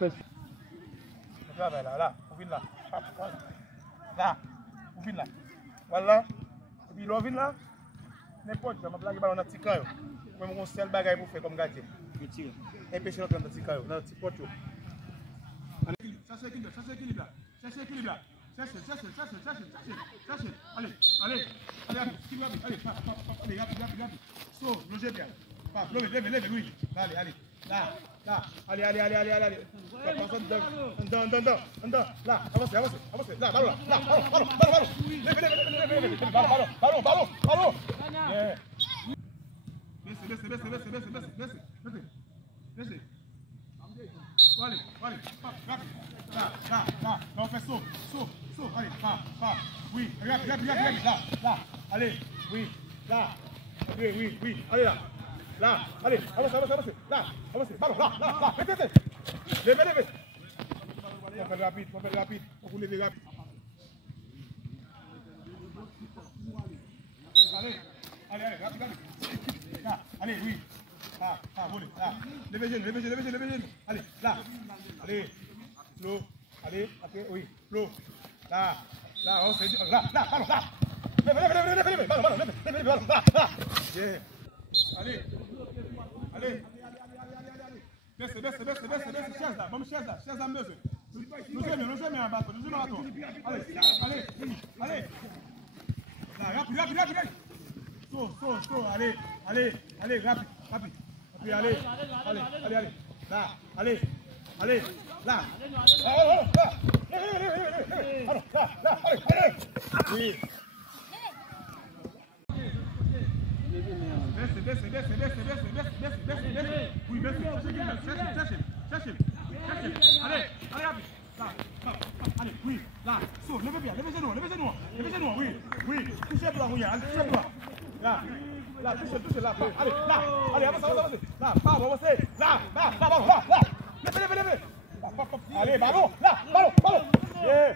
fait. Là, vous venez là. Là, vous venez là. Voilà. Et puis, l'on vient là. N'importe quoi, je vais blaguer dans un petit caillou. Moi, je vais faire le bagage pour faire comme gardien. Et pêcher dans un petit caillou, dans un petit pot. Cherchez l'équilibre, cherchez l'équilibre là. Cherchez l'équilibre là. Cherchez. Allez, rapide. So, logez bien. Levez, oui. Allez. Là. Allez. Dedans. Là, avancez. Là, ballon. Levez. Ballon. Yeah. Baissez. Allez. Rapide. Là. On fait saut. Allez, pas. Oui, rapide. Là. Allez, oui. Là. Oui. Allez là. Là, allez, avancez. Là, avancez. Ballon, là. Mettez. Levez. On fait rapide. On vous levez rapide. Allez, rapide. Là, allez, oui. Là, volez. Là. Levez genoux. Allez, là. Allez. L'eau. Allez, après, oui. L'eau. Là, on se dit. Là, ballon, là. Levez. Ballon, là. Yeah. Allez. Baissez. Chaise là. Bon, chaise là, monsieur. Nous aimons un bateau. Allez. Là, rapide. Saut. Allez, rapide. Puis allez. Là, allez. Là. Allez. Oui. Baissez. Oui, baissez. Cherchez. Allez, rapide. Là. Allez, oui. Là. Saut, levez bien. Levez genoux. Oui. Touchez blanc, oui. Touchez blanc. Là, touchez là. Allez, avance. Là, pas avancez. Là. Levez. Allez, ballon. Là, ballon. Yeah.